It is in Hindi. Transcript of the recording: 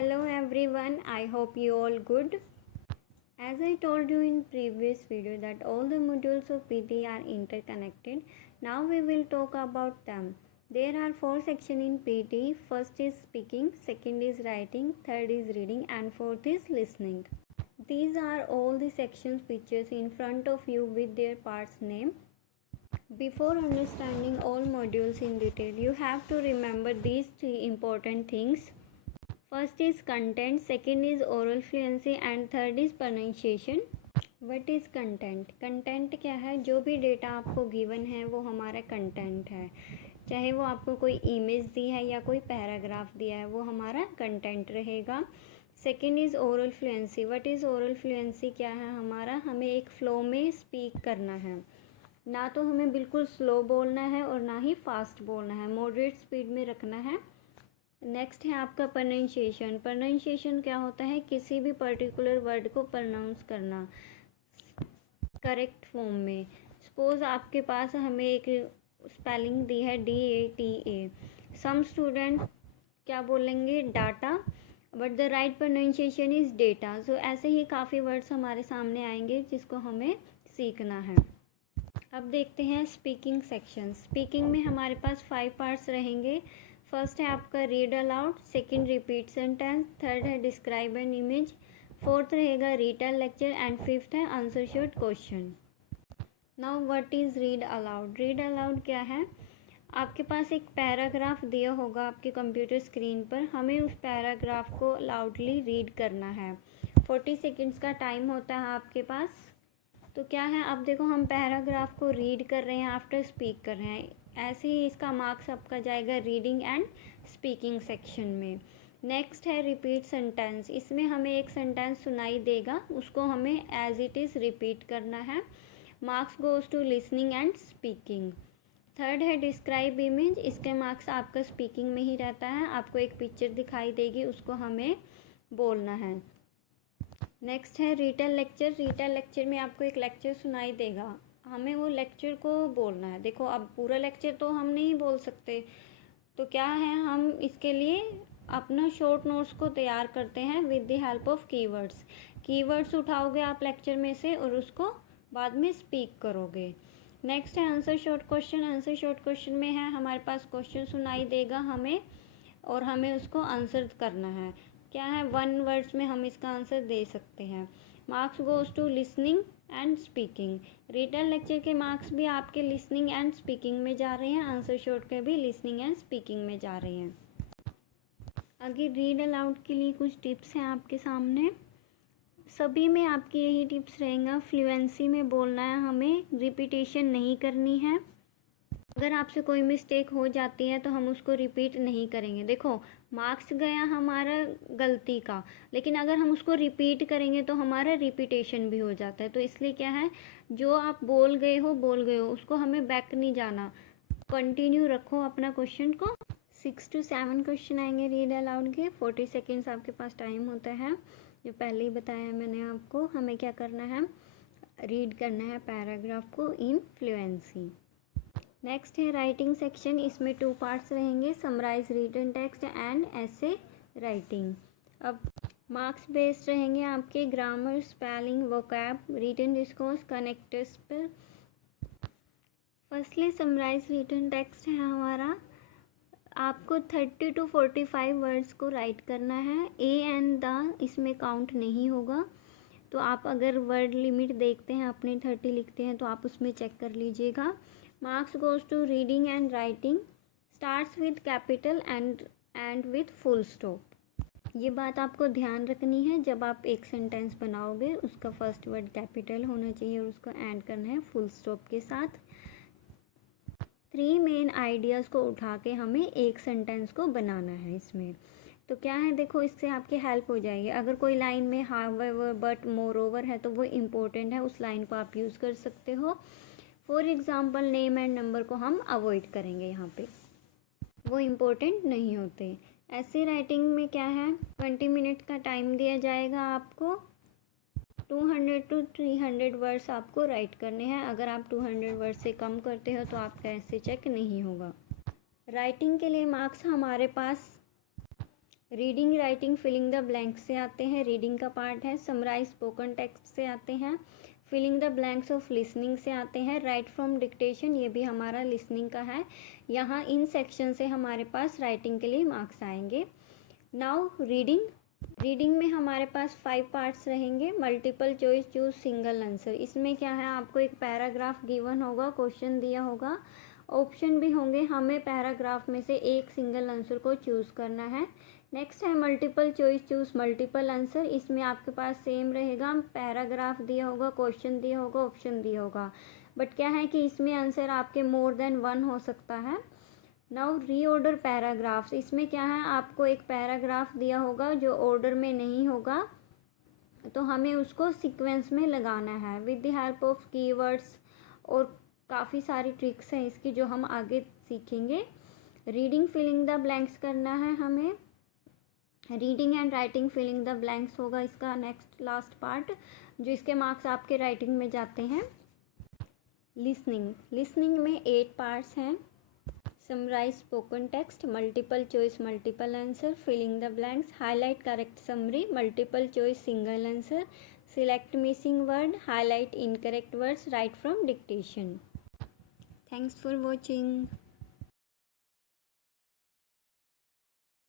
Hello everyone, I hope you all good. As I told you in previous video that all the modules of PT are interconnected. Now we will talk about them. There are 4 sections in PT. First is speaking, second is writing, third is reading and fourth is listening. These are all the sections pictures in front of you with their parts name. Before understanding all modules in detail, you have to remember these 3 important things. First is content, second is oral fluency and third is pronunciation. What is content? Content क्या है? जो भी डेटा आपको गिवन है वो हमारा कंटेंट है। चाहे वो आपको कोई इमेज दी है या कोई पैराग्राफ दिया है, वो हमारा कंटेंट रहेगा। Second is oral fluency. What is oral fluency? क्या है हमारा? हमें एक फ़्लो में स्पीक करना है, ना तो हमें बिल्कुल स्लो बोलना है और ना ही फास्ट बोलना है, मॉडरेट स्पीड में रखना है। नेक्स्ट है आपका प्रोनाउंसिएशन। प्रोनाउंसिएशन क्या होता है? किसी भी पर्टिकुलर वर्ड को प्रोनाउंस करना करेक्ट फॉर्म में। सपोज आपके पास हमें एक स्पेलिंग दी है DATA, सम स्टूडेंट क्या बोलेंगे? Data, but the right pronunciation is data. So ऐसे ही काफ़ी वर्ड्स हमारे सामने आएंगे जिसको हमें सीखना है। अब देखते हैं स्पीकिंग सेक्शन। स्पीकिंग में हमारे पास 5 पार्ट्स रहेंगे। फर्स्ट है आपका read aloud, second repeat sentence, third है डिस्क्राइब एन इमेज, फोर्थ रहेगा रीटेल लेक्चर एंड फिफ्थ है answer short question. Now what is read aloud? Read aloud क्या है? आपके पास एक पैराग्राफ दिया होगा आपके कंप्यूटर स्क्रीन पर, हमें उस पैराग्राफ को लाउडली रीड करना है। 40 सेकेंड्स का टाइम होता है आपके पास। तो क्या है, अब देखो हम पैराग्राफ को रीड कर रहे हैं, आफ्टर स्पीक कर रहे हैं। ऐसे ही इसका मार्क्स आपका जाएगा रीडिंग एंड स्पीकिंग सेक्शन में। नेक्स्ट है रिपीट सेंटेंस। इसमें हमें एक सेंटेंस सुनाई देगा, उसको हमें एज इट इज़ रिपीट करना है। Marks goes to listening and speaking. Third है डिस्क्राइब इमेज। इसके मार्क्स आपका स्पीकिंग में ही रहता है, आपको एक पिक्चर दिखाई देगी, उसको हमें बोलना है। नेक्स्ट है रीटेल लेक्चर। रीटेल लेक्चर में आपको एक लेक्चर सुनाई देगा, हमें वो लेक्चर को बोलना है। देखो अब पूरा लेक्चर तो हम नहीं बोल सकते, तो क्या है, हम इसके लिए अपना शॉर्ट नोट्स को तैयार करते हैं with the help of keywords. Keywords उठाओगे आप लेक्चर में से और उसको बाद में स्पीक करोगे। नेक्स्ट है answer short question. Answer short question में है हमारे पास क्वेश्चन सुनाई देगा हमें और हमें उसको आंसर करना है। क्या है, 1 वर्ड्स में हम इसका आंसर दे सकते हैं। Marks goes to listening and speaking. Written lecture के मार्क्स भी आपके लिसनिंग एंड स्पीकिंग में जा रहे हैं, आंसर शॉर्ट के भी लिसनिंग एंड स्पीकिंग में जा रहे हैं। आगे रीड अलाउड के लिए कुछ टिप्स हैं आपके सामने। सभी में आपकी यही टिप्स रहेगा। फ्लुएंसी में बोलना है, हमें रिपीटेशन नहीं करनी है। अगर आपसे कोई मिस्टेक हो जाती है तो हम उसको रिपीट नहीं करेंगे। देखो मार्क्स गया हमारा गलती का, लेकिन अगर हम उसको रिपीट करेंगे तो हमारा रिपीटेशन भी हो जाता है। तो इसलिए क्या है, जो आप बोल गए हो उसको हमें बैक नहीं जाना, कंटिन्यू रखो अपना क्वेश्चन को। 6 to 7 क्वेश्चन आएंगे रीड अलाउड के। 40 सेकेंड्स आपके पास टाइम होता है, जो पहले ही बताया मैंने आपको। हमें क्या करना है, रीड करना है पैराग्राफ को इन फ्लुएंसी। नेक्स्ट है राइटिंग सेक्शन। इसमें 2 पार्ट्स रहेंगे, summarise written text and essay writing. अब मार्क्स बेस्ड रहेंगे आपके grammar, spelling, vocab, written discourse, connectors पर। फर्स्टली समराइज रिटन टेक्स्ट है हमारा, आपको 30 to 45 वर्ड्स को राइट करना है। ए एंड द इसमें काउंट नहीं होगा, तो आप अगर वर्ड लिमिट देखते हैं अपने 30 लिखते हैं तो आप उसमें चेक कर लीजिएगा। Marks goes to reading and writing, starts with capital end with full stop. ये बात आपको ध्यान रखनी है, जब आप एक सेंटेंस बनाओगे उसका फर्स्ट वर्ड कैपिटल होना चाहिए और उसको एंड करना है फुल स्टॉप के साथ। 3 मेन आइडियाज़ को उठा के हमें एक सेंटेंस को बनाना है इसमें। तो क्या है, देखो इससे आपकी हेल्प हो जाएगी। अगर कोई लाइन में हाउएवर, बट, मोरओवर है तो वो इम्पोर्टेंट है, उस लाइन को आप यूज़ कर सकते हो। For example name and number को हम अवॉइड करेंगे, यहाँ पे वो इम्पोर्टेंट नहीं होते। ऐसे राइटिंग में क्या है, 20 मिनट का टाइम दिया जाएगा आपको। 200 to 300 वर्ड्स आपको राइट करने हैं। अगर आप 200 वर्ड से कम करते हो तो आपका ऐसे चेक नहीं होगा। राइटिंग के लिए मार्क्स हमारे पास reading writing filling the blanks से आते हैं, रीडिंग का पार्ट है। समराइज स्पोकन टेक्स्ट से आते हैं। Filling the blanks of listening से आते हैं। राइट फ्रॉम डिक्टेशन, ये भी हमारा लिसनिंग का है। यहाँ इन सेक्शन से हमारे पास राइटिंग के लिए मार्क्स आएंगे। Now reading. रीडिंग में हमारे पास 5 पार्ट्स रहेंगे। Multiple choice, choose single answer. इसमें क्या है, आपको एक पैराग्राफ गिवन होगा, क्वेश्चन दिया होगा, ऑप्शन भी होंगे, हमें पैराग्राफ में से एक सिंगल आंसर को चूज़ करना है। नेक्स्ट है multiple choice, choose multiple answer. इसमें आपके पास सेम रहेगा, पैराग्राफ दिया होगा, क्वेश्चन दिया होगा, ऑप्शन दिया होगा, बट क्या है कि इसमें आंसर आपके मोर देन 1 हो सकता है। Now reorder paragraphs. इसमें क्या है, आपको एक पैराग्राफ दिया होगा जो ऑर्डर में नहीं होगा, तो हमें उसको सीक्वेंस में लगाना है with the help of keywords, और काफ़ी सारी ट्रिक्स हैं इसकी जो हम आगे सीखेंगे। रीडिंग फिलिंग द ब्लैंक्स करना है हमें। Reading and writing filling the blanks होगा इसका नेक्स्ट लास्ट पार्ट, जो इसके मार्क्स आपके राइटिंग में जाते हैं। लिसनिंग। लिसनिंग में 8 पार्ट्स हैं। Summarise spoken text, multiple choice multiple answer, filling the blanks, highlight correct summary, multiple choice single answer, select missing word, highlight incorrect words, write from dictation. Thanks for watching.